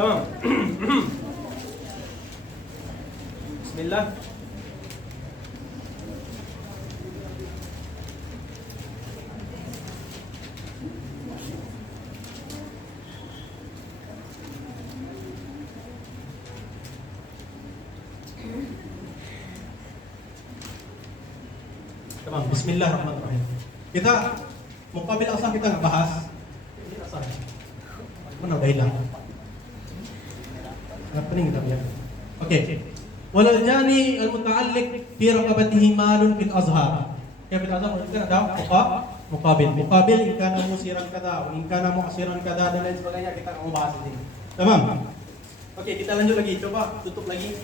Tamam. Bismillah. Tamam, bismillahirrahmanirrahim. Kita muqabil asah kita nggak bahas. Ini asah. Mana udah hilang? Sangat pening kita punya. Oke. Walal jani al-muta'alliq fi raqabatihi malun fil azhar. Ya fil azhar menunjukkan ada muqabil. Muqabil in kana musiran kada, in kana mu'siran kada dan lain sebagainya kita mau bahas ini. Tamam. Oke, kita lanjut lagi. Coba tutup lagi.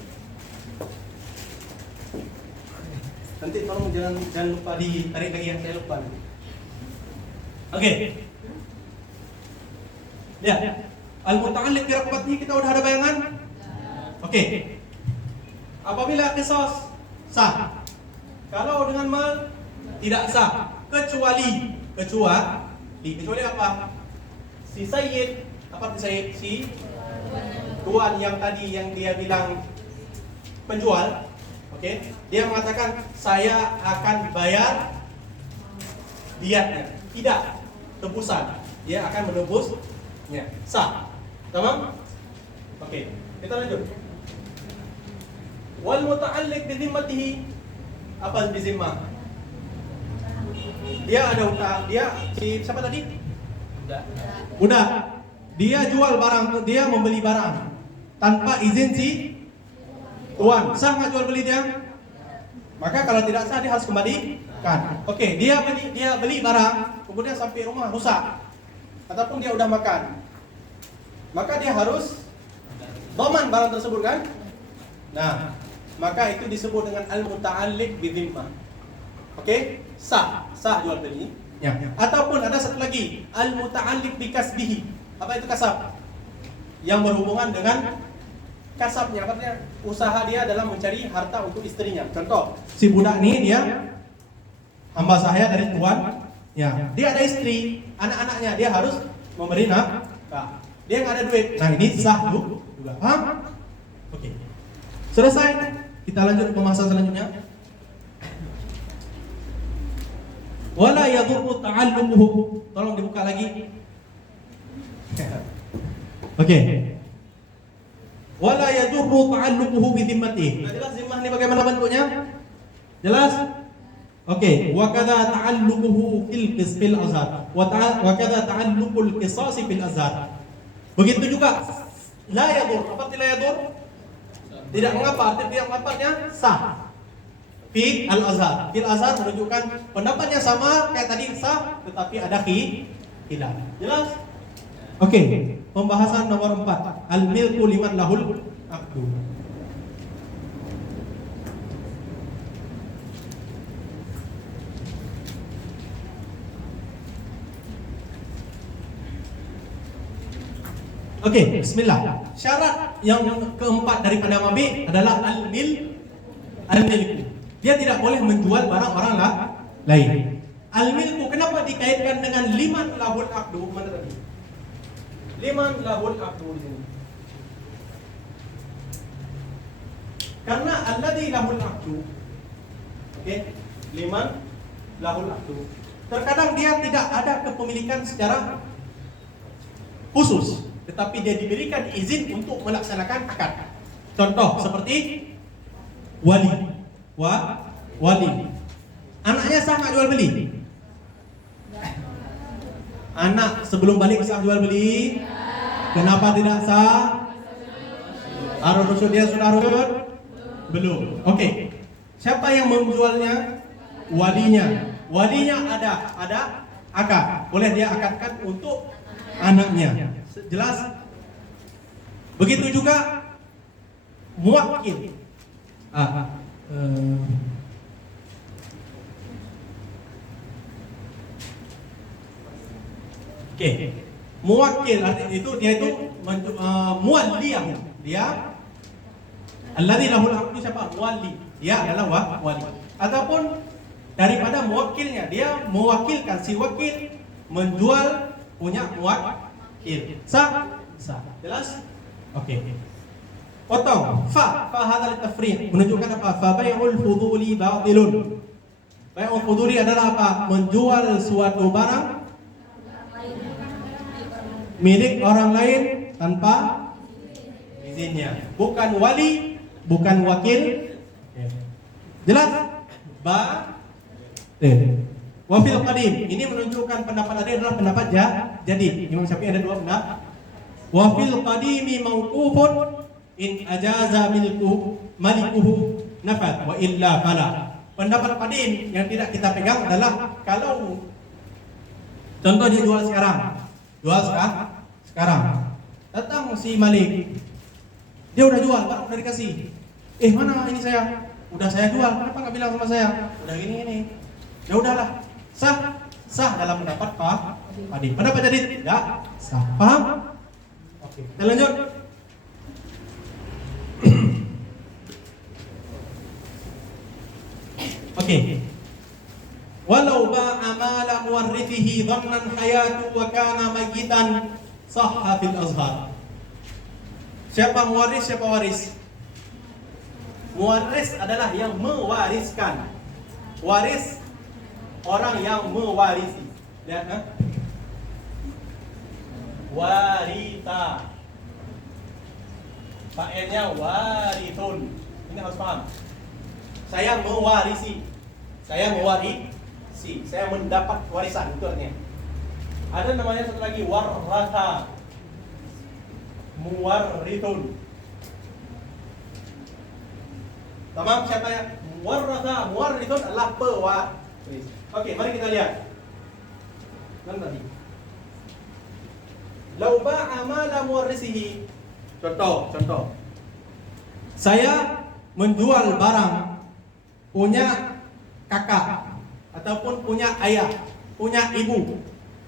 Nanti tolong jangan lupa ditarik lagi yang saya lupa. Oke. Ya. Al-muta'alliq bi raqabatihi kita udah ada bayangan? Oke. Apabila qisas sah. Kalau dengan mal tidak sah kecuali apa? Si sayyid, apa si sayyid? Si tuan yang tadi yang dia bilang penjual. Oke, dia mengatakan saya akan bayar diatnya, tidak tebusan. Dia akan menebusnya. Sah. Tamam? Oke, kita lanjut. Wal muta'alliq bi zimmatihi. Apa bi zimmah? Dia ada utang, dia si siapa tadi? Budak. Dia jual barang, dia membeli barang tanpa izin si tuan. Sah nggak jual beli dia? Maka kalau tidak sah dia harus kembalikan. Oke, dia beli barang, kemudian sampai rumah rusak, ataupun dia udah makan, maka dia harus dhaman barang tersebut kan? Nah, maka itu disebut dengan al-muta'alliq bi dhimmah. Oke, sah jual beli. Ya. Ataupun ada satu lagi, al-muta'alliq bi kasbihi. Apa itu kasab? Yang berhubungan dengan kasabnya, artinya usaha dia dalam mencari harta untuk istrinya. Contoh, si budak ini dia hamba saya dari tuan, ya. Dia ada istri, anak-anaknya dia harus memberi nafkah. Dia nggak ada duit. Nah, ini sah juga. Paham? Oke. Selesai. Kita lanjut ke pembahasan selanjutnya. Wala yadurru ta'allumuhu. Tolong dibuka lagi. Oke. Wala yadurru ta'alluquhu bi dhimmatihi. Nah, jelas zimmah ini bagaimana bentuknya? Jelas? Oke, wa kadza ta'alluquhu fil azhar wa kadza ta'alluqul qisas fil azhar. Begitu juga la yadur. Apa arti la yadur? Tidak mengapa, arti tidak mengapanya sah. Fil azhar. Fil azhar menunjukkan pendapatnya sama kayak tadi sah tetapi ada khilaf. Jelas? Oke. Pembahasan nomor 4, al-milku liman lahul aqdu. Oke, bismillah. Syarat yang keempat daripada mabih adalah al-milku. Dia tidak boleh menjual barang-barang lain. Al-milku kenapa dikaitkan dengan liman lahul aqdu? Mana tadi? Liman lahul aqdu di sini. Karena alladzi lahul aqdu. Oke, liman lahul aqdu. Terkadang dia tidak ada kepemilikan secara khusus, tetapi dia diberikan izin untuk melaksanakan akad. Contoh seperti wali. Anaknya sah nggak jual beli? Anak sebelum balik sah jual beli? Kenapa tidak sah? Harun rusyud dia sudah rusyud? Belum. Oke. Siapa yang menjualnya? Walinya. Walinya ada akad. Boleh dia akadkan untuk anaknya. Jelas? Begitu juga muwakkil. Oke, muwakkil itu dia itu muwalliyah. Dia alladzi lahul aqdu siapa? Muwalli. Dia adalah wali. Ataupun daripada muwakkilnya, dia mewakilkan si wakil menjual punya muwakkil. Sah? Sah. Jelas? Oke. Potong. Fa hadal tafriq menunjukkan apa? Fa bai'ul fuduli batilun. Bai'ul fuduli adalah apa? Menjual suatu barang milik orang lain tanpa izinnya. Bukan wali, bukan wakil. Jelas? Wafil qadim. Ini menunjukkan pendapat tadi adalah pendapat jadi. Imam Syafi'i ada dua pendapat. Wafil qadimi mauqufun in ajaza malikuhu nafad wa illa fala. Pendapat qadim yang tidak kita pegang adalah kalau contoh dia jual sekarang. Datang si Malik. Dia udah jual, barang udah dikasih. Mana ini saya? Udah saya jual, kenapa nggak bilang sama saya? Udah gini. Ya udahlah. Sah dalam pendapat Pak Adi. Pendapat jadi tidak sah. Paham? Oke. Kita lanjut. Oke. Walau ba'a mala muwarrithihi dhannan hayatu wa kana mayyitan sahha fil azhar. Siapa muwaris, siapa waris? Muwaris adalah yang mewariskan. Waris orang yang mewarisi. Lihat, warita. Fa'ilnya warithun. Ini harus paham. Saya mewarisi. Saya mendapat warisan, itu artinya. Ada namanya satu lagi warratha. Muwarrithun. Tamam, siapa ya? Muwarratha, muwarrithun adalah pewaris. Oke, mari kita lihat. Tadi. Lau ba'a mala muwarrisihi. Contoh. Saya menjual barang punya kakak ataupun punya ayah, punya ibu.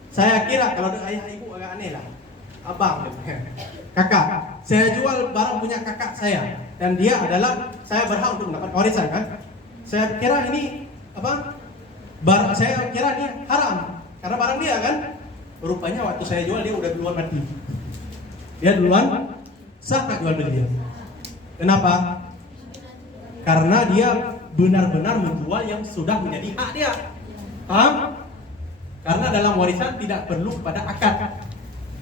Saya kira kalau ada ayah ibu agak aneh lah. Abang, kakak. Saya jual barang punya kakak saya dan dia adalah saya berhak untuk mendapat warisan kan? Saya kira ini apa? Saya kira dia haram karena barang dia kan. Rupanya waktu saya jual dia udah duluan mati. Dia duluan sah nggak jual beli dia? Kenapa? Karena dia benar-benar menjual yang sudah menjadi hak dia. Paham? Karena dalam warisan tidak perlu pada akad.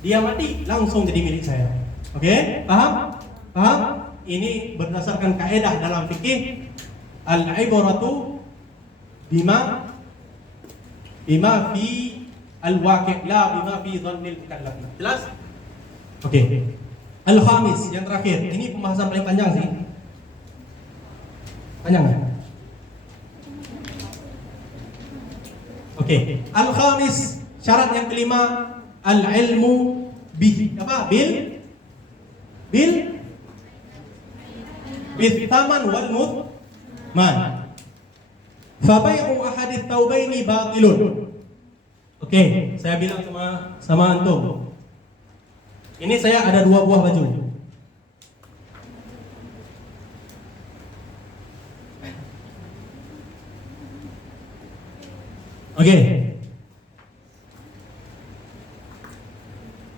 Dia mati langsung jadi milik saya. Oke? Paham? Ini berdasarkan kaidah dalam fikih al-ibratu bima fi al-waqi' la bima fi dhannil mukallaf. Jelas? Oke. Al-khamis yang terakhir. Ini pembahasan paling panjang sih. Panjang ya? Oke. Al-khamis, syarat yang kelima, al-ilmu bil thaman wal mudman. Fa bai'u ahadits taubaini batilun. Oke, saya bilang sama antum. Ini saya ada 2 buah baju. Oke.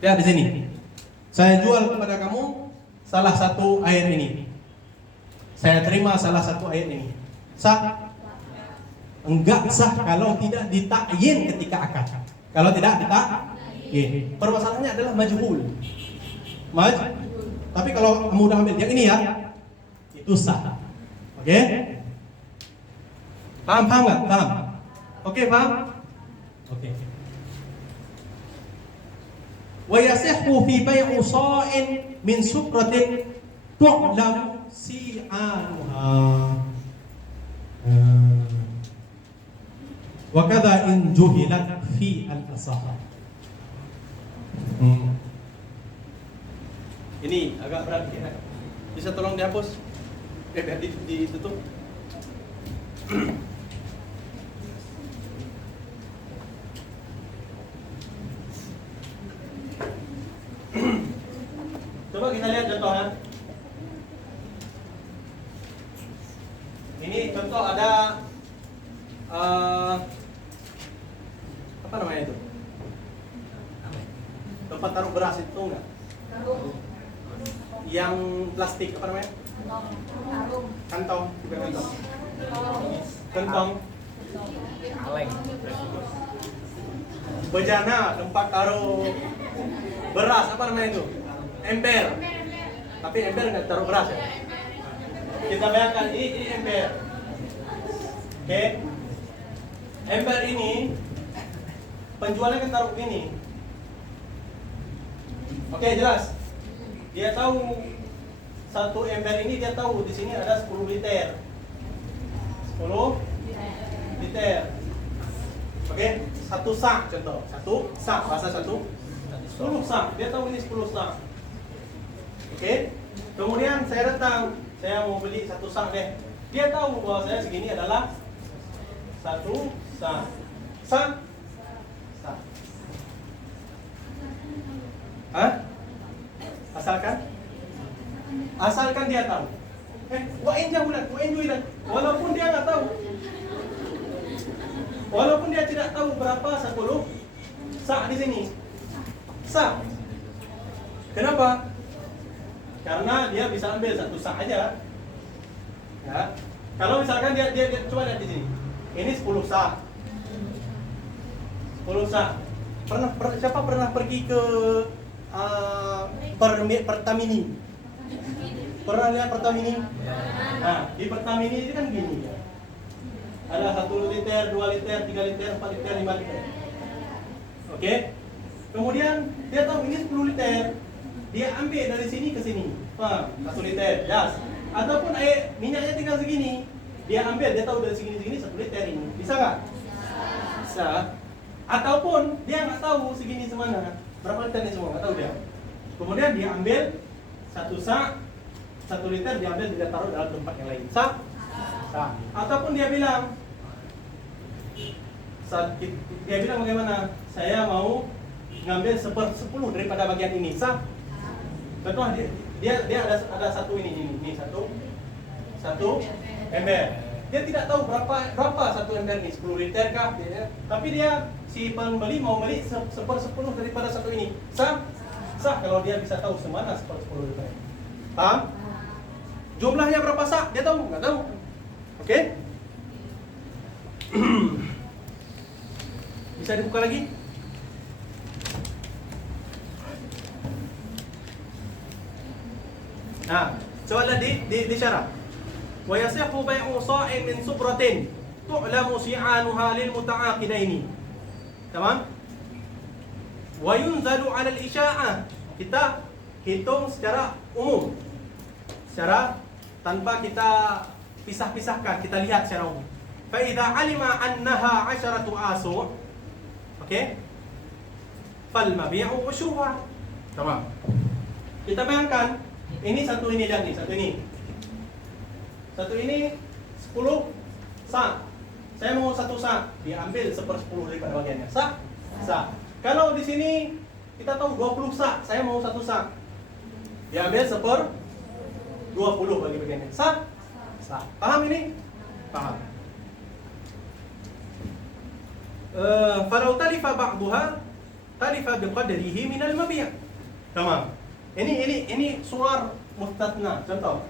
Lihat di sini. Saya jual kepada kamu salah satu ayat ini. Saya terima salah satu ayat ini. Sah? Enggak sah kalau tidak ditakyin ketika akad. Kalau tidak ditakyin. Permasalahannya adalah majhul. Tapi kalau kamu udah ambil yang ini ya, itu sah. Oke? Paham enggak? Paham? Oke, paham? Oke. Wa yasihhu fi bai'i sa'in min sukratin tu'lam si'anuha. Wa kadza in juhilat fi al-asah. Ini agak berat ya. Bisa tolong dihapus? Ditutup. Coba kita lihat contohnya. Ini contoh ada apa namanya itu? Tempat taruh beras itu enggak? yang plastik apa namanya? Kantong, bukan kantong. Kantong. Kaleng. Bejana tempat taruh beras apa namanya itu? Ember. Tapi ember nggak taruh beras ya. Kita bayangkan ini ember. Oke. Ember ini penjualnya kan taruh gini. Oke, jelas. Dia tahu satu ember ini dia tahu di sini ada 10 liter. 10 liter. Oke, satu sak contoh. Satu sak, bahasa satu. 10 sak. Dia tahu ini 10 sak. Oke. Kemudian saya datang, saya mau beli satu sak deh. Dia tahu bahwa saya segini adalah satu sak. Sak. Sak. Hah? Asalkan dia tahu. Wain jahulan, wain juilan. Walaupun dia nggak tahu. Walaupun dia tidak tahu berapa 10 sak di sini. Sak. Kenapa? Karena dia bisa ambil satu sak aja. Ya. Kalau misalkan dia coba lihat di sini. Ini 10 sak. 10 sak. Siapa pernah pergi ke Pertamini? Pernah lihat Pertamini? Nah, di Pertamini ini kan gini ya. Ada 1 liter, 2 liter, 3 liter, 4 liter, 5 liter. Oke. Kemudian dia tahu ini 10 liter. Dia ambil dari sini ke sini. 1 liter, jas. Ataupun air minyaknya tinggal segini. Dia ambil, dia tahu dari segini 1 liter ini. Bisa nggak? Bisa. Ataupun dia nggak tahu segini semana. Berapa liter ini semua? Nggak tahu dia. Kemudian dia ambil satu sak, 1 liter diambil dia taruh dalam tempat yang lain. Sah? Sah. Ataupun dia bilang, bagaimana? Saya mau ngambil 1/10 daripada bagian ini. Sah? Contoh dia ada satu ini satu ember. Dia tidak tahu berapa satu ember ini, 10 liter kah? Tapi dia si pembeli mau beli 1/10 daripada satu ini. Sah? Sah kalau dia bisa tahu semana 1/10 liter. Paham? Jumlahnya berapa sak? Dia tahu? Nggak tahu. Oke? Bisa dibuka lagi? Nah, coba lihat di syarah. Wa yasihu bai'u sa'in min subratin tu'lamu si'anuha lil muta'aqidaini. Tamam? Wa yunzalu 'ala al-isya'ah. Kita hitung secara umum. Secara tanpa kita pisah-pisahkan, kita lihat secara umum. Fa idza 'alima annaha 'asharatu asu'. Oke? Fal mabi'u usyuha. Tamam. Kita bayangkan ini satu ini lihat nih, satu ini. Satu ini 10 sak. Saya mau satu sak, diambil 1/10 daripada bagiannya. Sak? Sak. Kalau di sini kita tahu 20 sak, saya mau satu sak. Diambil 1/20 bagi bagiannya. Sak? Sak. Paham ini? Paham. Falau talifa ba'duha talifa biqadrihi minal mabi'. Tamam. Ini suar mustatna. Contoh.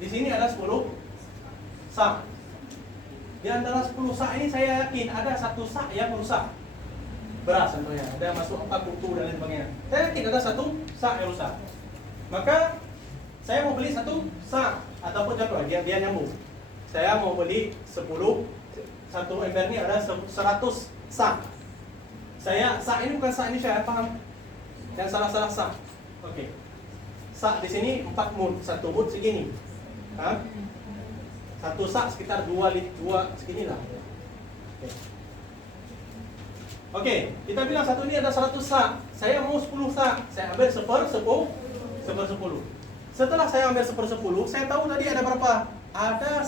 Di sini ada 10 sak. Di antara 10 sak ini saya yakin ada satu sak yang rusak. Beras contohnya, ada masuk 4 kutu dan lain sebagainya. Saya yakin ada satu sak yang rusak. Maka saya mau beli satu sak ataupun contoh biar nyambung. Saya mau beli 10 satu ember ini ada 100 sak. Sak ini bukan sak ini saya paham. Yang salah sak. Oke. Sak di sini 4 mud, 1 mud segini. Paham? Satu sak sekitar 2 segini lah. Oke, kita bilang satu ini ada 100 sak. Saya mau 10 sak. Saya ambil 1/10. Setelah saya ambil 1/10, saya tahu tadi ada berapa? Ada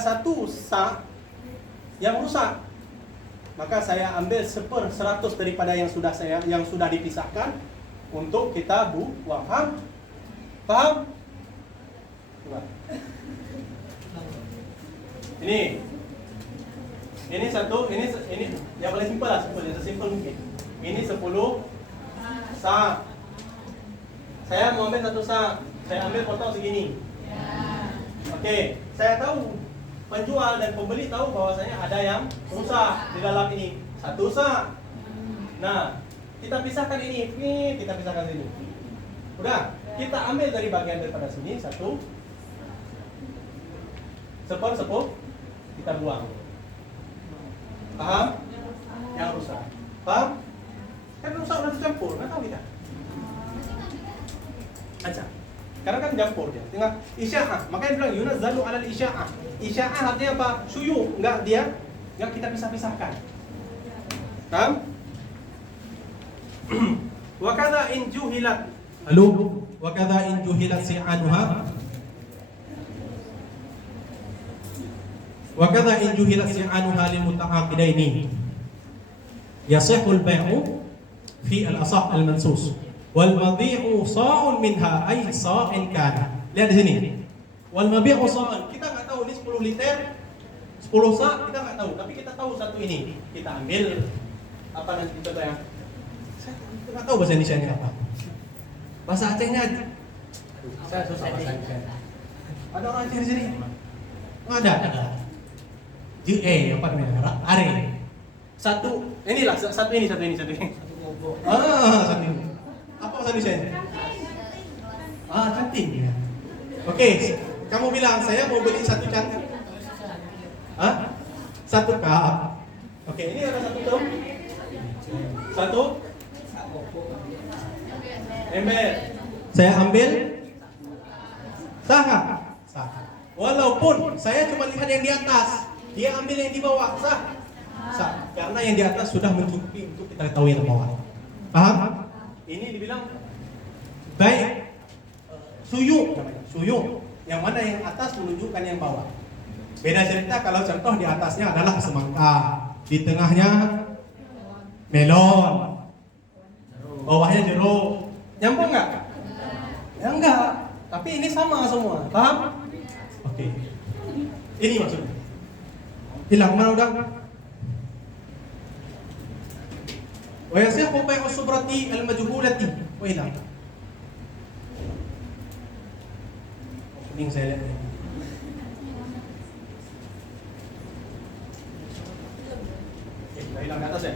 satu sak yang rusak. Maka saya ambil 1/100 daripada yang sudah dipisahkan untuk kita buang. Paham? Coba. Ini satu, ini yang paling simpel lah, yang sesimpel mungkin. Ini 10 sak. Saya mau ambil satu sak. Saya ambil potong segini. Oke, saya tahu penjual dan pembeli tahu bahwasanya ada yang rusak di dalam ini. Satu sak. Nah, kita pisahkan ini. Kita pisahkan sini. Udah, kita ambil dari bagian daripada sini satu. Sepuluh kita buang. Paham? Yang rusak. Paham? Kan rusak udah dicampur, nggak tahu kita. Aja. Karena kan campur dia. Tengah isya'ah. Makanya bilang yunazzalu 'alal isya'ah. Isya'ah artinya apa? Suyu, enggak kita pisah-pisahkan. Paham? Wa kadza in juhilat. Lalu wa kadza in juhilat si'anuha. Wa kadza in juhilat si'anuha lil muta'aqidaini. Yasihul bai'u fi al-asah al-mansus. Wal mabi'u sa'un minha ay sa'in kana. Lihat di sini. Wal mabi'u sa'un. Kita enggak tahu ini 10 liter, 10 sa', kita enggak tahu, tapi kita tahu satu ini. Kita ambil apa nanti kita tanya. Saya enggak tahu bahasa Indonesianya apa. Bahasa Acehnya saya susah bahasa Aceh. Ada orang Aceh di sini? Enggak ada. Apa namanya? Are. Satu, inilah satu ini. Satu ini. Satu ini. Apa bahasa Indonesia? Cantik. Oke, kamu bilang saya mau beli satu cantik. Satu cup. Oke, ini ada satu tuh. Satu. Ember. Saya ambil. Sah. Walaupun saya cuma lihat yang di atas, dia ambil yang di bawah. Sah. Karena yang di atas sudah mencukupi untuk kita tahu yang di bawah. Paham? Ini dibilang baik suyu, yang mana yang atas menunjukkan yang bawah. Beda cerita kalau contoh di atasnya adalah semangka, di tengahnya melon, bawahnya jeruk. Nyambung nggak? Ya enggak. Tapi ini sama semua, paham? Oke. Ini maksudnya. Hilang mana udah? Wa yasihu bai'u subrati al-majhulati. Wa hilang. Kuning saya lihat. Kita hilang ke atas ya.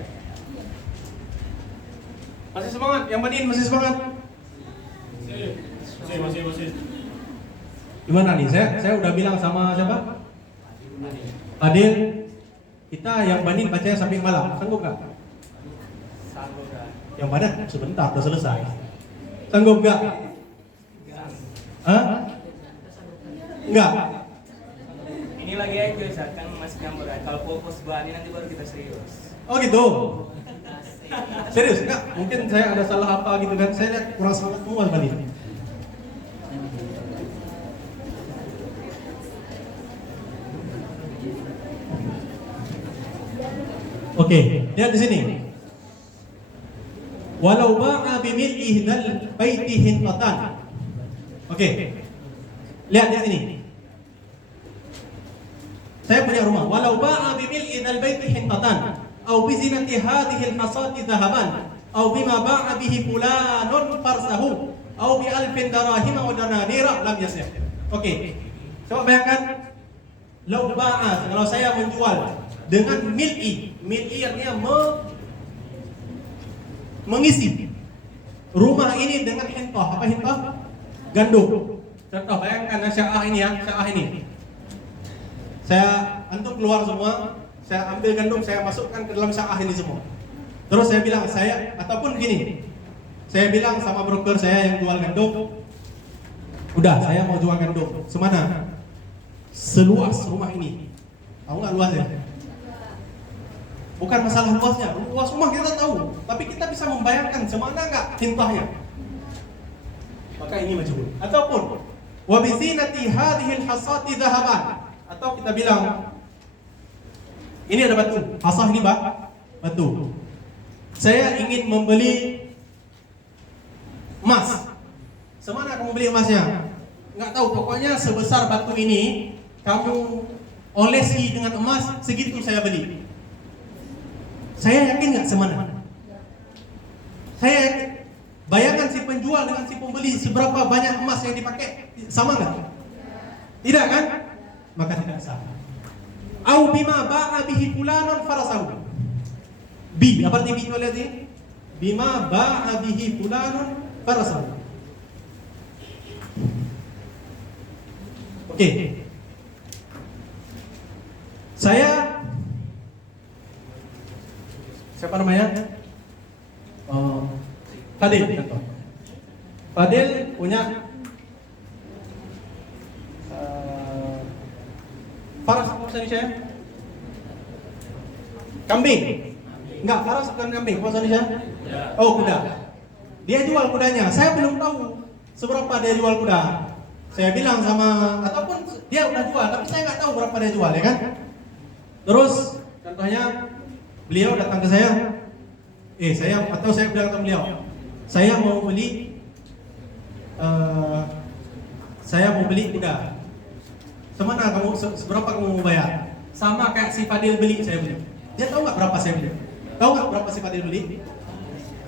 Masih semangat? Yang manin masih semangat? Masih. Gimana nih? Saya udah bilang sama siapa? Adil. Kita yang manin bacanya sampai malam. Sanggup nggak? Yang mana? Sebentar, udah selesai. Sanggup nggak? Enggak. Ini lagi aja, kan masih campur. Kalau fokus ini nanti baru kita serius. Oh gitu. Serius? Enggak? Mungkin saya ada salah apa gitu kan? Saya lihat kurang semangat semua kali. Oke, lihat di sini. Walau ba'a bimil'ihi dal baiti hintatan. Oke. Lihat di sini. Saya punya rumah. Walau ba'a bimil'i dal baiti hintatan au bi zinati hadhihi al-hasati dhahaban au bima ba'a bihi fulanun farsahu au bi alfin darahima wa dananira lam yasih. Oke. Coba bayangkan lau ba'a, kalau saya menjual dengan mil'i artinya mengisi rumah ini dengan hintah. Apa hintah? Gandum. Contoh, bayangkan sya'ah ini ya, sya'ah ini. Saya antum keluar semua, saya ambil gandum, saya masukkan ke dalam sya'ah ini semua. Terus saya bilang, ataupun gini, saya bilang sama broker saya yang jual gandum, udah, saya mau jual gandum. Semana? Seluas rumah ini. Tahu nggak luasnya? Bukan masalah luasnya, luas rumah kita tahu, tapi kita bisa membayangkan semana nggak hintahnya. Maka ini majhul. Ataupun wa bi zinati hadhihi al-hasati dhahaban, atau kita bilang ini ada batu, hasah ini batu. Saya ingin membeli emas. Semana kamu beli emasnya? Nggak tahu, pokoknya sebesar batu ini kamu olesi dengan emas, segitu saya beli. Saya yakin nggak semana? Saya yakin. Bayangan si penjual dengan si pembeli seberapa banyak emas yang dipakai, sama nggak? Tidak kan? Maka tidak sah. Au bima ba'a bihi fulanun farasahu. B, apa arti B itu lihat ini? Bima ba'a bihi fulanun farasahu. Oke. Siapa namanya? Fadil, contoh. Fadil punya Faras apa bahasa Indonesia? Kambing. Enggak, Faras bukan kambing, bahasa Indonesia? Oh, kuda. Dia jual kudanya. Saya belum tahu seberapa dia jual kuda. Saya bilang sama, ataupun dia udah jual, tapi saya nggak tahu berapa dia jual, ya kan? Terus, contohnya, beliau datang ke saya. Saya bilang ke beliau, saya mau beli kuda. Semana kamu, seberapa kamu mau bayar? Sama kayak si Fadil beli, saya beli. Dia tahu nggak berapa saya beli? Tahu nggak berapa si Fadil beli?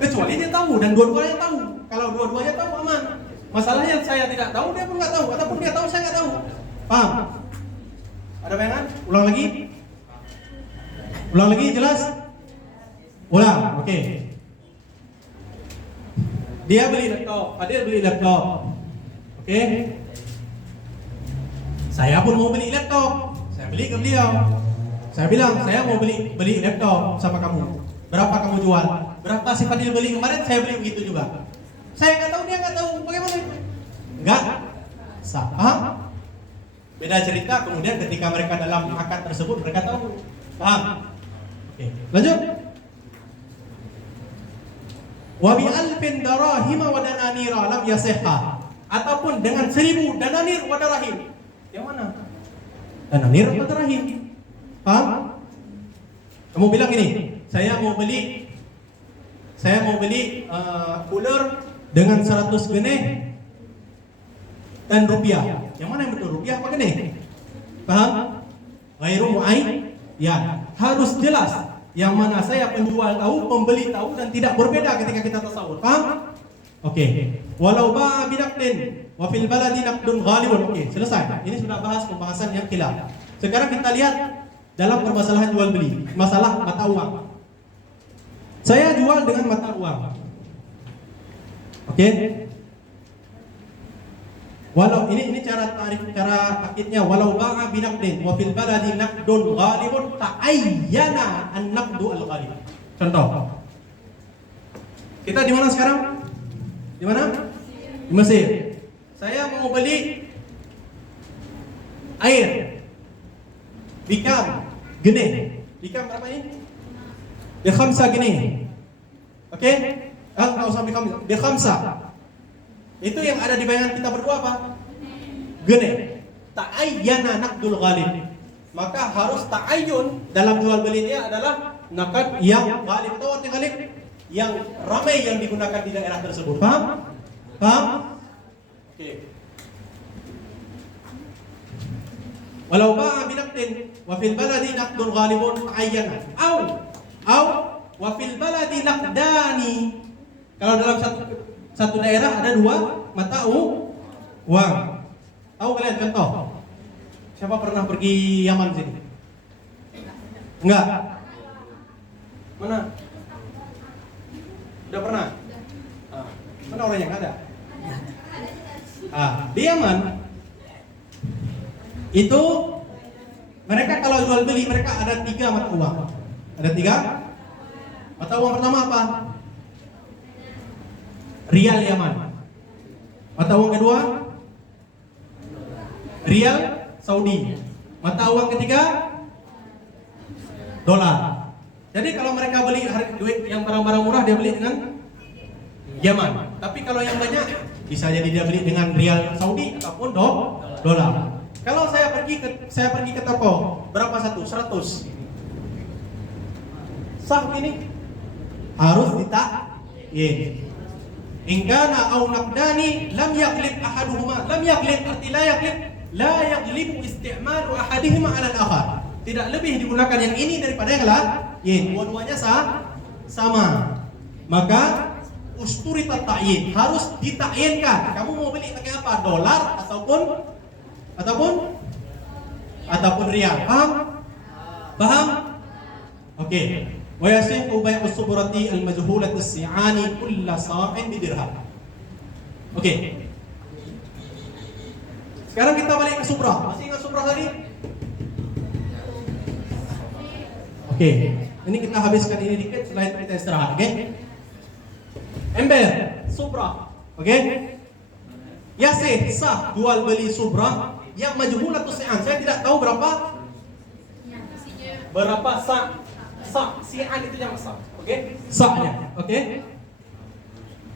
Kecuali dia tahu dan dua-duanya tahu. Kalau dua-duanya tahu aman. Masalahnya saya tidak tahu, dia pun nggak tahu, ataupun dia tahu saya nggak tahu. Paham? Ada bayangan? Ulang lagi, jelas? Ulang, oke. Dia beli laptop, Fadil beli laptop, oke? Saya pun mau beli laptop, saya beli ke beliau. Saya bilang, saya mau beli laptop sama kamu. Berapa kamu jual? Berapa si Fadil beli kemarin? Saya beli begitu juga. Saya nggak tahu, dia nggak tahu. Bagaimana itu? Nggak sah. Paham? Beda cerita. Kemudian ketika mereka dalam akad tersebut, mereka tahu. Paham? Oke. Lanjut. Wa bi alfin darahima wa dananira lam yasihha. Ataupun dengan 1000 dananir wa darahim. Yang mana? Dananir atau darahim? Paham? Kamu bilang ini, saya mau beli cooler dengan 100 geneh dan rupiah. Yang mana yang betul, rupiah apa geneh? Paham? Ghairu mu'ayyan. Ya, harus jelas yang mana saya penjual tahu, pembeli tahu, dan tidak berbeda ketika kita tasawur. Paham? Oke. Walau ba'a binaqdin wa fil baladi naqdun ghalibun. Oke, selesai. Ini sudah bahas pembahasan yang khilaf. Sekarang kita lihat dalam permasalahan jual beli, masalah mata uang. Saya jual dengan mata uang. Oke. Walau ini cara akidnya, walau ba'a binaqdin wa fil baladi naqdun ghalibun ta'ayyana an-naqdu al-ghalib. Contoh. Kita di mana sekarang? Di mana? Di Mesir. Saya mau beli air. Bikam geneh. Bikam berapa ini? Bi-khamsa geneh. Oke? Enggak usah bikam, bi-khamsa. Itu yang ada di bayangan kita berdua apa? Geneh. Ta'ayyana naqdul ghalib. Maka harus ta'ayyun dalam jual beli ini adalah naqd yang ghalib. Atau arti ghalib? Yang ramai yang digunakan di daerah tersebut. Paham? Paham? Oke. Walau ba'a binaqdin wa fil baladi naqdun ghalibun ta'ayyana. Au wa fil baladi naqdani. Kalau dalam satu daerah ada dua mata uang. Tahu kalian contoh? Siapa pernah pergi Yaman sini? Enggak. Mana? Udah pernah? Mana orangnya? Enggak ada. Di Yaman itu mereka kalau jual beli mereka ada 3 mata uang. Ada 3. Mata uang pertama apa? Rial Yaman. Mata uang kedua? Rial Saudi. Mata uang ketiga? Dolar. Jadi kalau mereka beli duit yang barang-barang murah dia beli dengan Yaman. Tapi kalau yang banyak bisa jadi dia beli dengan Rial Saudi ataupun dolar. Kalau saya pergi ke toko, berapa satu? 100. Sah ini? Harus ditakyin. In kana aw naqdani lam yaqlib ahaduhuma. Lam yaqlib arti la yaqlib, la yaghlibu isti'malu ahadihima 'ala al-akhar. Tidak lebih digunakan yang ini daripada yang lain. Dua-duanya sama. Maka usturitat ta'yin, harus dita'yinkan. Kamu mau beli pakai apa? Dolar ataupun rial. Paham? Paham? Oke. Wa yasihu bai'us subrati al-majhulat as-si'ani kull sa'in bidirham. Oke. Sekarang kita balik ke subrah. Masih ingat subrah tadi? Oke. Ini kita habiskan ini dikit, setelah itu kita istirahat, oke? Ember, subrah. Oke? Yasih, sah jual beli subrah yang majhulatus si'an. Saya tidak tahu berapa sa. Sa, si'an itu yang sah. Oke? Sahnya, oke?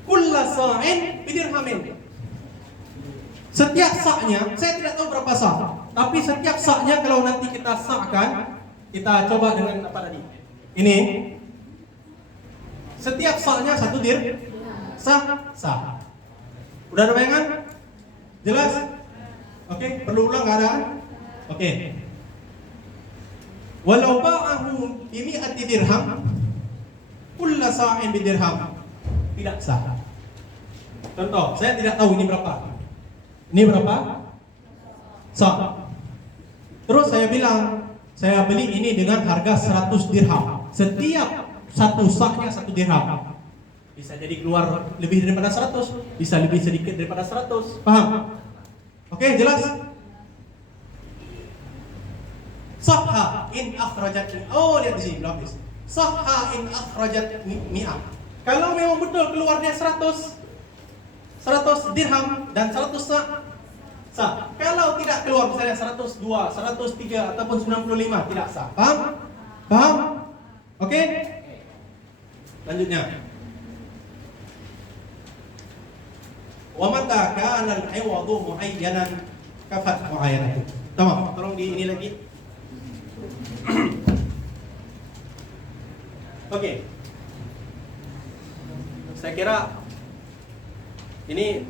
Kulla sa'in bidirhamin. Setiap sahnya, saya tidak tahu berapa sah. Tapi setiap sahnya kalau nanti kita sahkan, kita coba dengan apa tadi? Ini. Setiap sahnya satu sah. Udah ada bayangan? Jelas? Oke, perlu ulang nggak ada? Oke. Walau ba'ahu bimi'ati dirham, kulla sa'in bidirham, tidak sah. Contoh, saya tidak tahu ini berapa. Ini berapa? Sah. Terus saya bilang, saya beli ini dengan harga 100 dirham. Setiap satu sahnya 1 dirham. Bisa jadi keluar lebih daripada 100, bisa lebih sedikit daripada 100. Paham? Oke, jelas? Sahha in akhrajat. Oh, lihat di sini belakang. Sahha in akhrajat mi'ah. Kalau memang betul keluarnya 100 dirham dan 100 sah. Kalau tidak keluar misalnya 102, 103 ataupun 95 tidak sah. Paham? Paham? Oke? Lanjutnya. Wa mata kana al-'iwadu mu'ayyanan kafat mu'ayyanatu. Tamam, tolong di ini lagi. Oke. Saya kira ini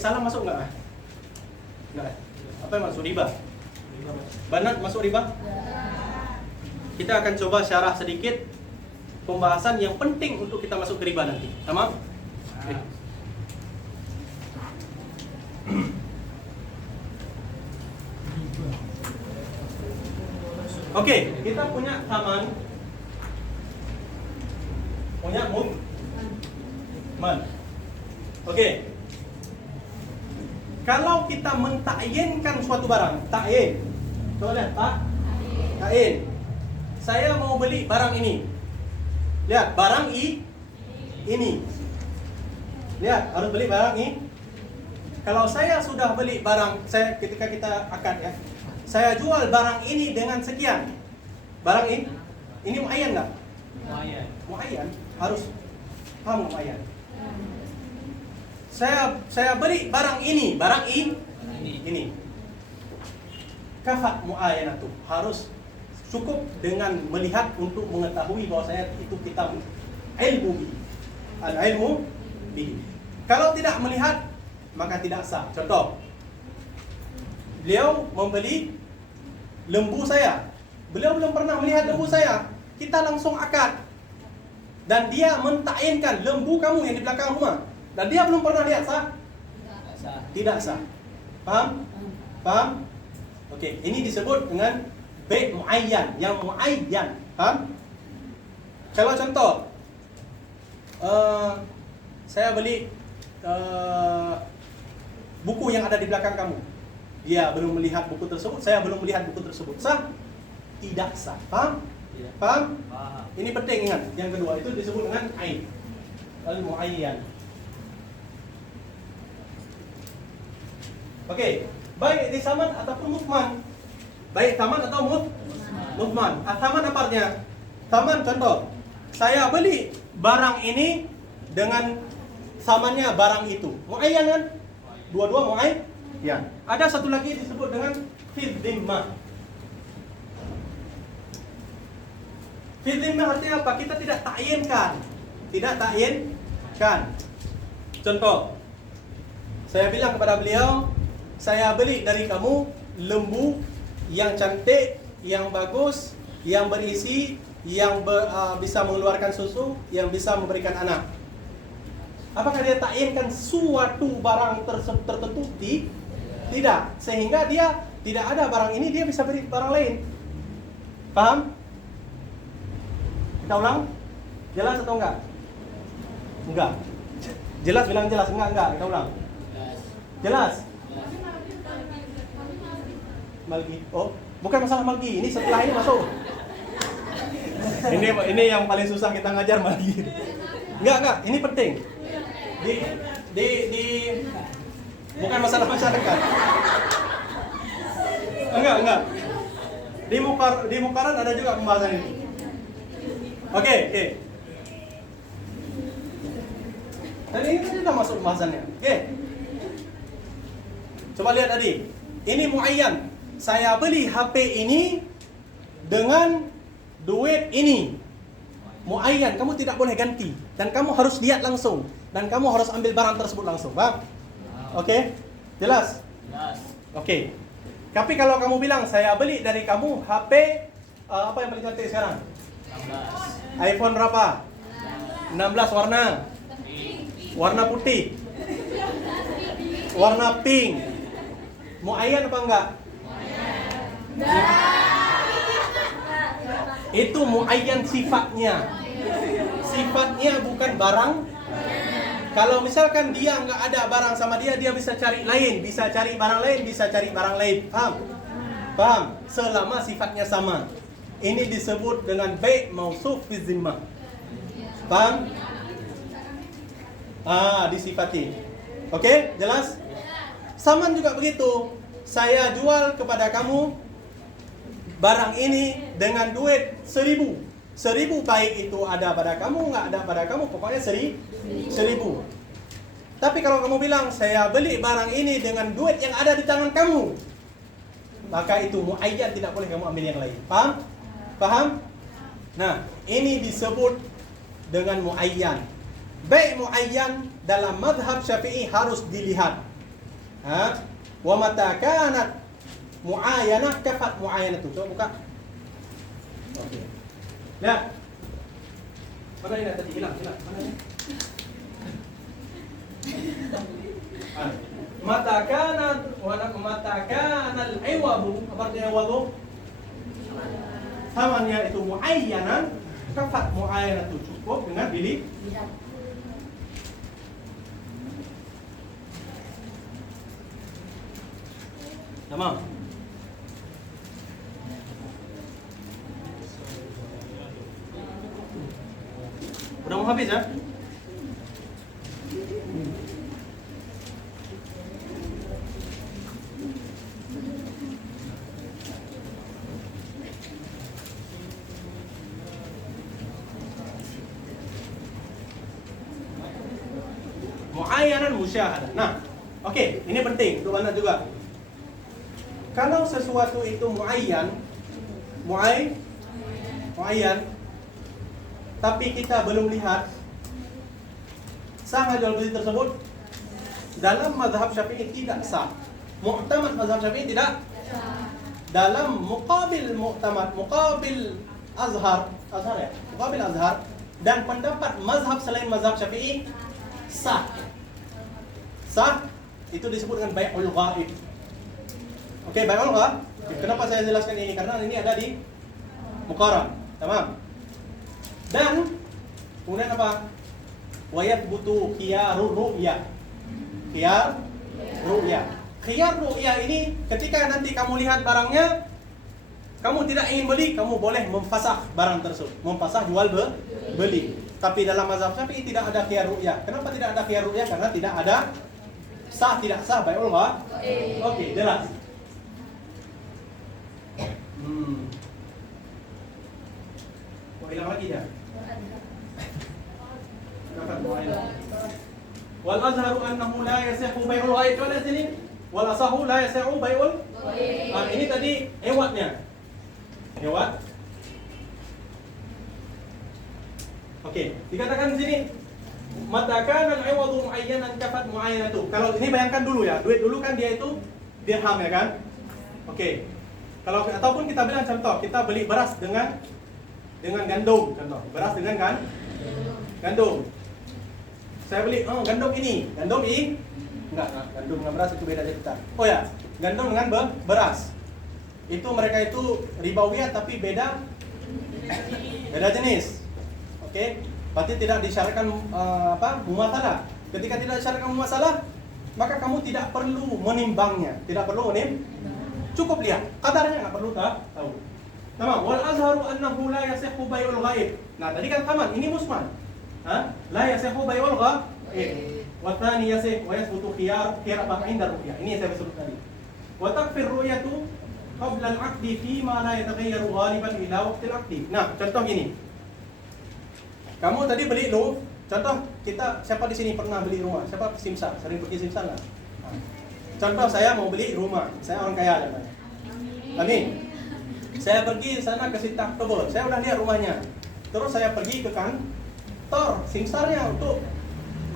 salam masuk enggak? Enggak. Apa yang masuk riba? Banat masuk riba? Kita akan coba syarah sedikit pembahasan yang penting untuk kita masuk ke riba nanti. Tamam? Oke, kita punya taman, punya mudman. Oke. Kalau kita mentakyinkan suatu barang, takyin. Coba lihat, takyin. Saya mau beli barang ini. Lihat, barang ini. Lihat, harus beli barang ini. Kalau saya sudah beli barang, ketika kita akad ya, saya jual barang ini dengan sekian. Barang ini muayyan nggak? Muayyan, harus paham muayyan. Saya beli barang ini, ini. Kafat muayyanatu, harus cukup dengan melihat untuk mengetahui bahwa saya itu kita ilmu bihi. Al-ilmu bihi. Kalau tidak melihat maka tidak sah. Contoh, beliau membeli lembu saya. Beliau belum pernah melihat lembu saya. Kita langsung akad. Dan dia mentakyinkan lembu kamu yang di belakang rumah. Dan dia belum pernah lihat, sah? Tidak sah. Paham? Paham? Oke, ini disebut dengan bai' muayyan, yang muayyan. Paham? Kalau contoh, saya beli buku yang ada di belakang kamu. Dia belum melihat buku tersebut, saya belum melihat buku tersebut. Sah? Tidak sah. Paham? Paham? Ini penting, ingat. Yang kedua itu disebut dengan ain, al-muayyan. Oke, baik di saman ataupun mudman. Baik taman atau mudman. Taman apa artinya? Taman, contoh, saya beli barang ini dengan samannya barang itu. Muayyan kan? Dua-dua muayyan. Ada satu lagi disebut dengan fid dhimmah. Fid dhimmah artinya apa? Kita tidak takyinkan. Tidak takyinkan. Contoh, saya bilang kepada beliau, saya beli dari kamu lembu yang cantik, yang bagus, yang berisi yang bisa mengeluarkan susu, yang bisa memberikan anak. Apakah dia ta'inkan suatu barang tertentu? Tidak. Sehingga dia tidak ada barang ini, dia bisa beri barang lain. Paham? Kita ulang? Jelas atau enggak? Enggak. Jelas, bilang jelas. Enggak. Kita ulang. Jelas? Malgi. Oh, bukan masalah malgi. Ini setelah ini masuk. Ini yang paling susah kita ngajar malgi. Enggak. Ini penting. Di bukan masalah masyarakat. Enggak. Di Mukaran ada juga pembahasan ini. Oke. Dan ini kan sudah masuk pembahasannya. Oke. Coba lihat tadi. Ini muayyan. Saya beli HP ini dengan duit ini. Muayyan, kamu tidak boleh ganti. Dan kamu harus lihat langsung. Dan kamu harus ambil barang tersebut langsung. Paham? Oke? Jelas? Jelas. Oke. Tapi kalau kamu bilang, saya beli dari kamu HP, apa yang paling cantik sekarang? 16. iPhone berapa? 16 warna. Warna putih. Warna pink. Muayyan apa enggak? Itu muayyan sifatnya. Sifatnya bukan barang. Kalau misalkan dia nggak ada barang sama dia bisa cari lain, bisa cari barang lain, bisa cari barang lain. Paham? Selama sifatnya sama. Ini disebut dengan bai' mausuf fi zimmah. Paham? Disifati. Oke, jelas? Saman juga begitu. Saya jual kepada kamu barang ini dengan duit 1.000. 1.000 baik itu ada pada kamu, nggak ada pada kamu, pokoknya 1.000. Tapi kalau kamu bilang, saya beli barang ini dengan duit yang ada di tangan kamu, maka itu muayyan, tidak boleh kamu ambil yang lain. Paham? Nah, ini disebut dengan muayyan. Baik muayyan dalam madhab Syafi'i harus dilihat. Wa mata kanat muayyanah kafat muayyanatu. Coba buka. Oke. Nah, mana ini tadi hilang. Mana ini? Mata kana al-iwadu, apa artinya iwadu? Samannya itu muayyanan, kafat muayyanatu, cukup dengan dilihat. Tamam. Udah mau habis ya? Muayyanan musyahadah. Nah, oke, ini penting untuk anda juga. Kalau sesuatu itu muayyan, tapi kita belum lihat, sah nggak jual beli tersebut? Dalam mazhab Syafi'i tidak sah. Mu'tamad mazhab Syafi'i tidak. Dalam muqabil azhar ya, muqabil azhar dan pendapat mazhab selain mazhab Syafi'i sah. Sah itu disebut dengan bai'ul ghaib. Oke, bai'ul ghaib. Kenapa saya jelaskan ini? Karena ini ada di Muqarrar. Tamam. Dan kemudian apa? Wayat butuh khiyarur ru'ya. Khiyar ru'ya ini ketika nanti kamu lihat barangnya, kamu tidak ingin beli, kamu boleh memfasakh barang tersebut, memfasakh jual beli. Tapi dalam mazhab Syafi'i tidak ada khiyar ru'ya. Kenapa tidak ada khiyar ru'ya? Karena tidak ada tidak sah bai'ul ghaib. Oke, jelas. Mau hilang lagi dah. Wal azharu annahu la yasihu bai'ul ghaib. Coba lihat sini. Wal asahu la yasihu bai'ul ghaib. Ini tadi ewatnya. Ewat. Oke, dikatakan di sini mata kana al-iwadu muayyanan kafat muayyanatu. Kalau ini bayangkan dulu ya, duit dulu kan dia itu dirham ya kan? Oke. Kalau ataupun kita bilang contoh, kita beli beras dengan dengan gandum, contoh. Beras dengan gandum. Saya beli, gandum ini. Enggak, gandum dengan beras itu beda cerita. Oh ya, gandum dengan beras. Itu mereka itu ribawiyat tapi beda jenis. Oke. Berarti tidak disyaratkan mumasalah. Ketika tidak disyaratkan mumasalah, maka kamu tidak perlu menimbangnya. Cukup lihat kadarnya, nggak perlu tahu. Tamam. Wal azharu annahu la yasihhu bai'ul ghaib. Nah, tadi kan taman, ini musman. La yasihhu bai'ul ghaib. Wa tsani yasih wa yasbutu khiyar baqi inda ru'yah. Ini yang saya sebut tadi. Wa takfir ru'yatu qabla al-'aqdi fi ma la yataghayyaru ghaliban ila waqti al-'aqdi. Nah, contoh gini. Kamu tadi beli contoh siapa di sini pernah beli rumah? Siapa simsar? Sering pergi simsar nggak? Contoh saya mau beli rumah, saya orang kaya katanya. Amin. Saya pergi sana ke Sintang Tebel, saya udah lihat rumahnya. Terus saya pergi ke kantor simsarnya untuk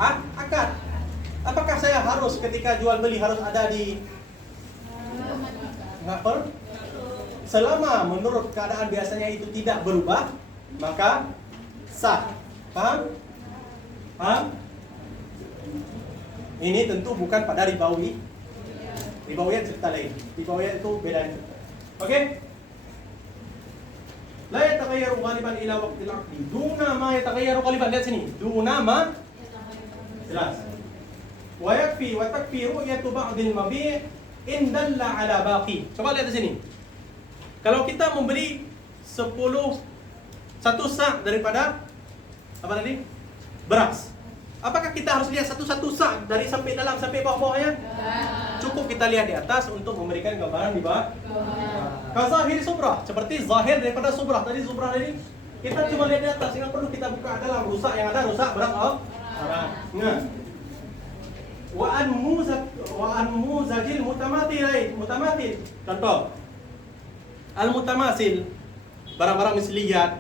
akad. Apakah saya harus ketika jual beli harus ada di? Nggak perlu. Selama menurut keadaan biasanya itu tidak berubah, maka sah. Paham? Ini tentu bukan pada ribawi. Ribawiyat cerita lain. Ribawiyat itu beda. Oke? La yataghayyaru ghaliban ila waqtil 'aqdi. Duna ma yataghayyaru ghaliban. Lihat sini. Duna ma jelas. Wa yakfi wa takfi ru'yatu ba'dil mabi' in dalla 'ala baqi. Coba lihat di sini. Kalau kita membeli 1 sak daripada apa tadi? Beras. Apakah kita harus lihat satu-satu sak dari sampai dalam sampai bawah-bawahnya? Cukup kita lihat di atas untuk memberikan gambaran di bawah. Kazahir subrah, seperti zahir daripada subrah. Tadi subrah ini kita cuma lihat di atas, tidak perlu kita buka dalam. Rusak yang ada rusak berat orang. Nah. Wa an muzajil mutamathil. Contoh. Al-mutamasil, barang-barang misliyat.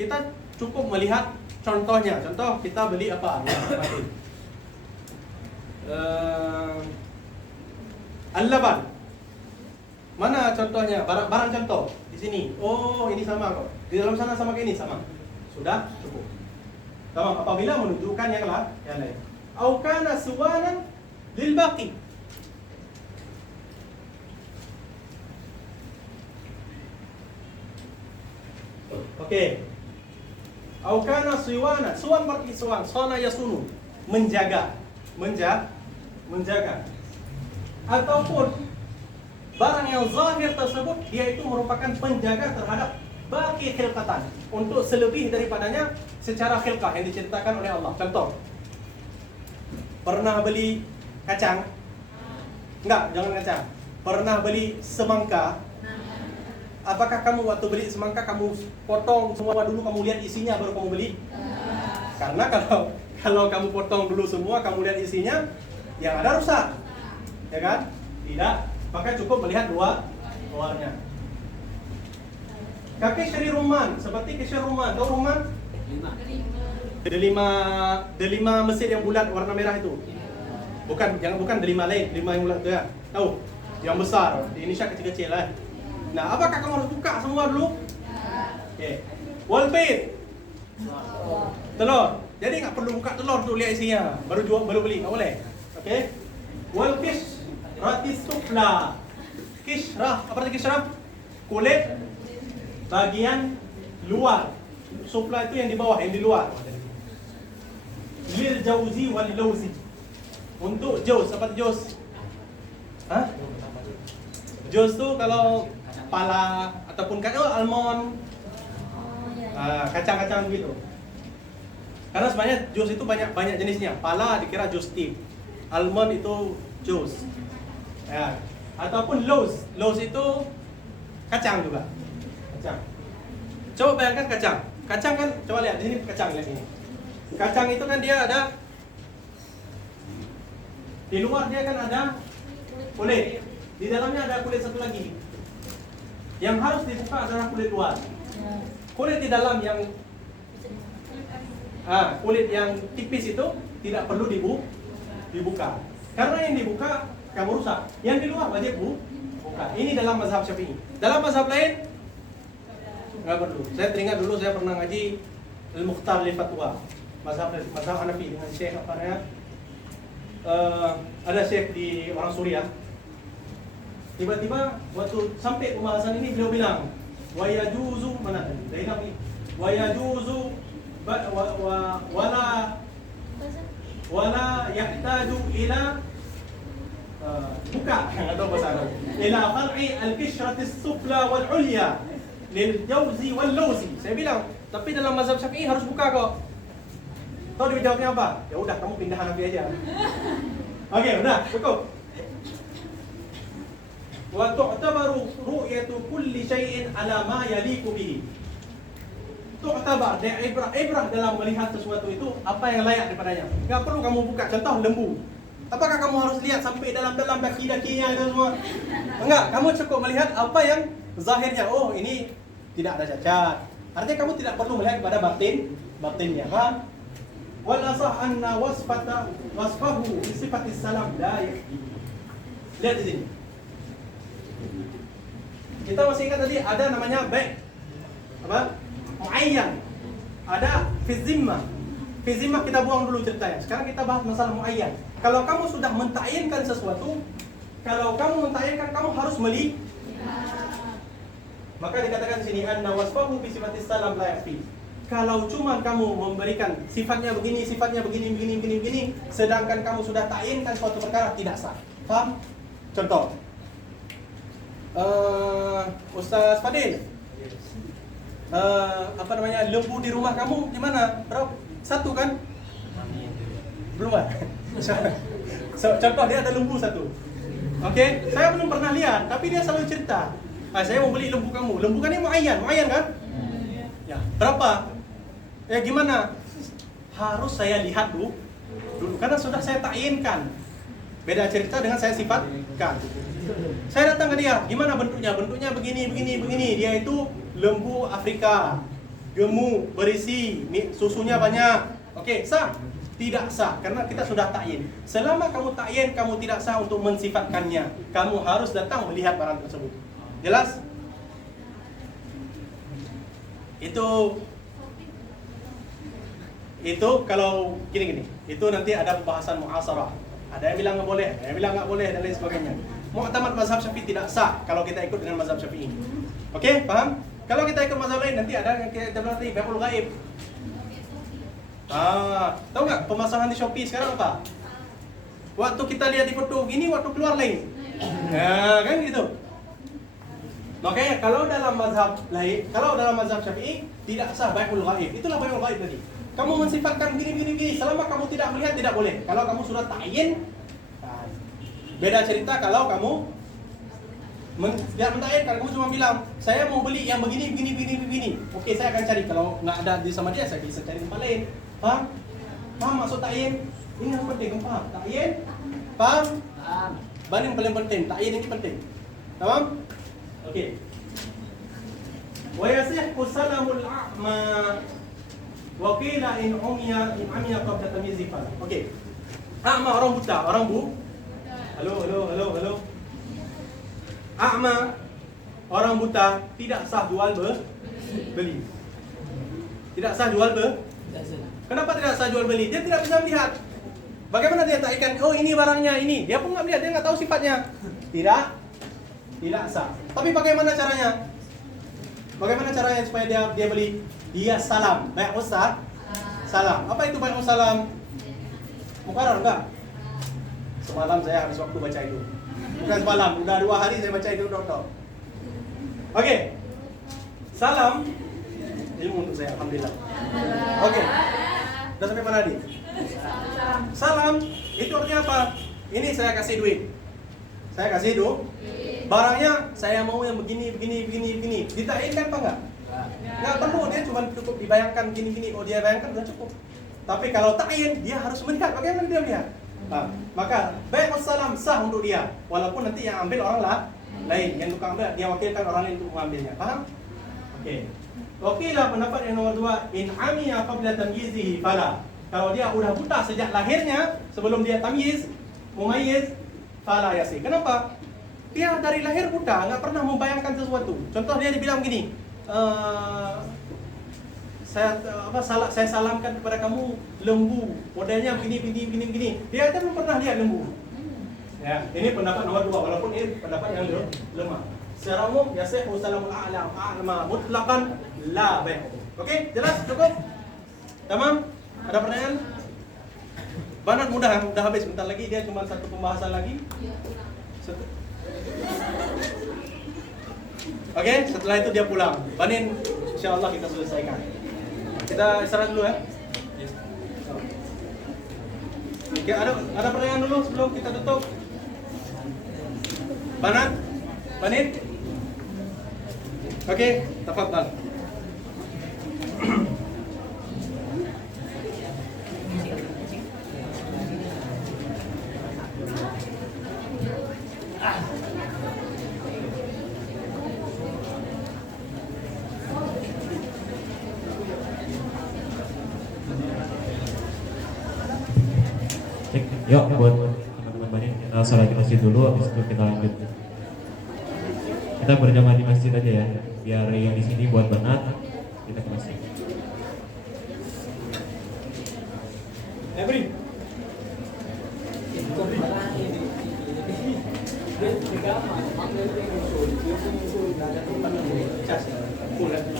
Kita cukup melihat contohnya. Contoh kita beli apa? Al-laban. Mana contohnya? Barang contoh di sini. Oh, ini sama kok. Di dalam sana sama kayak ini sama. Sudah cukup. Tamam. Apabila menunjukkan yang lain. Au kana suwanan lil baqi. Oke. Au kana suwana. Suwan berarti suwan. Sona yasunu. Menjaga. Ataupun barang yang zahir tersebut dia itu merupakan penjaga terhadap baki khilqatan, untuk selebih daripadanya secara khilqah yang diceritakan oleh Allah. Contoh, pernah beli kacang? Enggak, jangan kacang. Pernah beli semangka? Apakah kamu waktu beli semangka kamu potong semua dulu, kamu lihat isinya baru kamu beli? Karena kalau kamu potong dulu semua, kamu lihat isinya, yang ada rusak. Ya kan? Tidak, maka cukup melihat luarnya. Kaki syari rumman, seperti kisah rumman. Tahu rumman? Delima mesin yang bulat warna merah itu. Bukan delima lain, delima yang bulat itu ya. Tahu? Yang besar, di Indonesia kecil-kecil lah. Nah, apakah kamu harus buka semua dulu? Oke. Walbait. Telur. Jadi nggak perlu buka telur untuk lihat isinya, baru beli, nggak boleh. Oke. Walkish rati sufla. Kishrah, apa arti kishrah? Kulit bagian luar. Sufla itu yang di bawah, yang di luar. Lil jauzi wal lawzi. Untuk jauz, apa jauz? Hah? Jauz itu kalau pala ataupun almond, kacang-kacang gitu. Karena sebenarnya jus itu banyak jenisnya. Pala dikira jus tip, almond itu jus. Ya. Ataupun lauz. Lauz itu kacang juga. Kacang. Coba bayangkan kacang. Kacang kan, coba lihat di sini kacang, lihat ini. Kacang itu kan dia ada di luar, dia kan ada kulit. Di dalamnya ada kulit satu lagi. Yang harus dibuka adalah kulit luar. Kulit di dalam yang kulit yang tipis itu tidak perlu dibuka. Karena yang dibuka kamu rusak. Yang di luar wajib buka. Ini dalam mazhab Syafi'i. Dalam mazhab lain Nggak perlu. Saya teringat dulu saya pernah ngaji Al-Mukhtar li Fatwa, mazhab Hanafi dengan Syekh apa namanya? Ada Syekh di orang Suriah. Tiba-tiba waktu sampai pembahasan ini beliau bilang, wa yajuzu mana tadi? Dia bilang ni, wa yajuzu wala yahtaju ila buka atau bahasa Arab ila khal'i al-kishrati as-sufla wal 'ulya lil jawzi wal lawzi. Saya bilang, tapi dalam mazhab Syafi'i harus buka kok. Tahu dia jawabnya apa? Ya udah kamu pindah Hanafi aja. Oke, udah cukup. Wa tu'tabaru ru'yatu kulli syai'in ala ma yaliqu bihi. Tu'tabar, dia ibrah dalam melihat sesuatu itu apa yang layak daripadanya. Enggak perlu kamu buka. Contoh lembu. Apakah kamu harus lihat sampai dalam-dalam daki-dakinya itu semua? Enggak, kamu cukup melihat apa yang zahirnya. Oh, ini tidak ada cacat. Artinya kamu tidak perlu melihat kepada batinnya, kan? Wal asah anna wasfahu bi sifatis salam la yakfi. Lihat di sini. Kita masih ingat tadi ada namanya baik apa? Muayyan. Ada fi zimmah. Fi zimmah kita buang dulu ceritanya. Sekarang kita bahas masalah muayyan. Kalau kamu sudah mentayinkan sesuatu, kalau kamu mentayinkan kamu harus melihat. Maka dikatakan di sini anna wasfahu bi sifatis salam la yakfi. Kalau cuma kamu memberikan sifatnya begini, begini, sedangkan kamu sudah tayinkan suatu perkara, tidak sah. Faham? Contoh, Ustaz Fadil, apa namanya, lembu di rumah kamu gimana? Berapa? Satu kan? Belum kan? Contoh dia ada lembu satu. Oke, saya belum pernah lihat, tapi dia selalu cerita. Saya mau beli lembu kamu. Lembu kan ini muayyan kan? Ya, berapa? Ya gimana? Harus saya lihat dulu karena sudah saya tayinkan. Beda cerita dengan saya sifatkan. Saya datang ke dia, gimana bentuknya? Bentuknya begini. Dia itu lembu Afrika, gemuk, berisi, susunya banyak. Oke, sah? Tidak sah, karena kita sudah tayin. Selama kamu tayin, kamu tidak sah untuk mensifatkannya. Kamu harus datang melihat barang tersebut. Jelas? Itu kalau gini. Itu nanti ada pembahasan mu'asarah. Ada yang bilang nggak boleh, ada yang bilang nggak boleh, dan lain sebagainya. Mu'tamad mazhab Syafi'i tidak sah kalau kita ikut dengan mazhab Syafi'i. Oke, paham? Kalau kita ikut mazhab lain nanti ada yang kita bilang tadi bai'ul ghaib. Tahu nggak pemasangan di Shopee sekarang apa? Waktu kita lihat di foto gini, waktu keluar lain. Nah, kan gitu. Makanya kalau dalam mazhab lain, kalau dalam mazhab Syafi'i tidak sah bai'ul ghaib. Itulah bai'ul ghaib tadi. Kamu mensifatkan begini, selama kamu tidak melihat tidak boleh. Kalau kamu sudah tayin, beda cerita kalau kamu tidak mentayin, kalau kamu cuma bilang saya mau beli yang begini. Oke, saya akan cari. Kalau nggak ada di sama dia, saya bisa cari tempat lain. Paham? Maksud tayin? Ini yang penting, paham? Tayin? Paham? Yang paling penting, tayin ini penting. Paham? Oke. Wa yasihhu salamul a'ma wa qila in umiya qabla tamyiz fal. Okey. A'ma orang buta, Halo. A'ma orang buta tidak sah jual beli. Tidak sah jual beli. Kenapa tidak sah jual beli? Dia tidak bisa melihat. Bagaimana dia takikan? Oh, ini barangnya ini. Dia pun nggak melihat, dia nggak tahu sifatnya. Tidak sah. Tapi bagaimana caranya? Bagaimana caranya supaya dia beli? Dia salam. Baik Ustaz. Salam. Apa itu baik salam? Mukarrar enggak? Semalam saya habis waktu baca itu. Bukan semalam, udah 2 hari saya baca itu dokter. Oke. Salam ilmu untuk saya, alhamdulillah. Oke. Udah sampai mana tadi? Salam itu artinya apa? Ini saya kasih duit. Barangnya saya mau yang begini. Ditayinkan apa enggak? Enggak perlu, dia cuma cukup dibayangkan gini. Oh, dia bayangkan udah cukup. Tapi kalau tayin, dia harus melihat. Bagaimana dia melihat? Maka baik wassalam sah untuk dia, walaupun nanti yang ambil orang lain, yang tukang ambil dia wakilkan orang lain untuk mengambilnya. Paham? Oke. Wakilah pendapat yang nomor 2, in amiya qabla tamyizihi fala. Kalau dia udah buta sejak lahirnya, sebelum dia tamyiz, mumayyiz, fala yasi. Kenapa? Dia dari lahir buta, nggak pernah membayangkan sesuatu. Contoh dia dibilang gini, saya salamkan kepada kamu lembu, modelnya begini. Dia itu belum pernah lihat lembu. Ya, ini pendapat nomor 2, walaupun ini pendapat yang lemah. Secara umum, yasihu salamul a'lama mutlaqan la bai'. Oke, jelas? Cukup? Tamam? Ada pertanyaan? Banat mudah habis, bentar lagi dia cuma satu pembahasan lagi. Oke, setelah itu dia pulang. Banin, insyaallah kita selesaikan. Kita istirahat dulu ya. Oke, ada pertanyaan dulu sebelum kita tutup. Banat? Banin? Oke, tafadhal. Yuk buat teman-teman banyak kita sholat di masjid dulu, habis itu kita lanjut. Kita berjamaah di masjid aja ya, biar yang di sini buat Banat, kita ke masjid. Every. Pulang.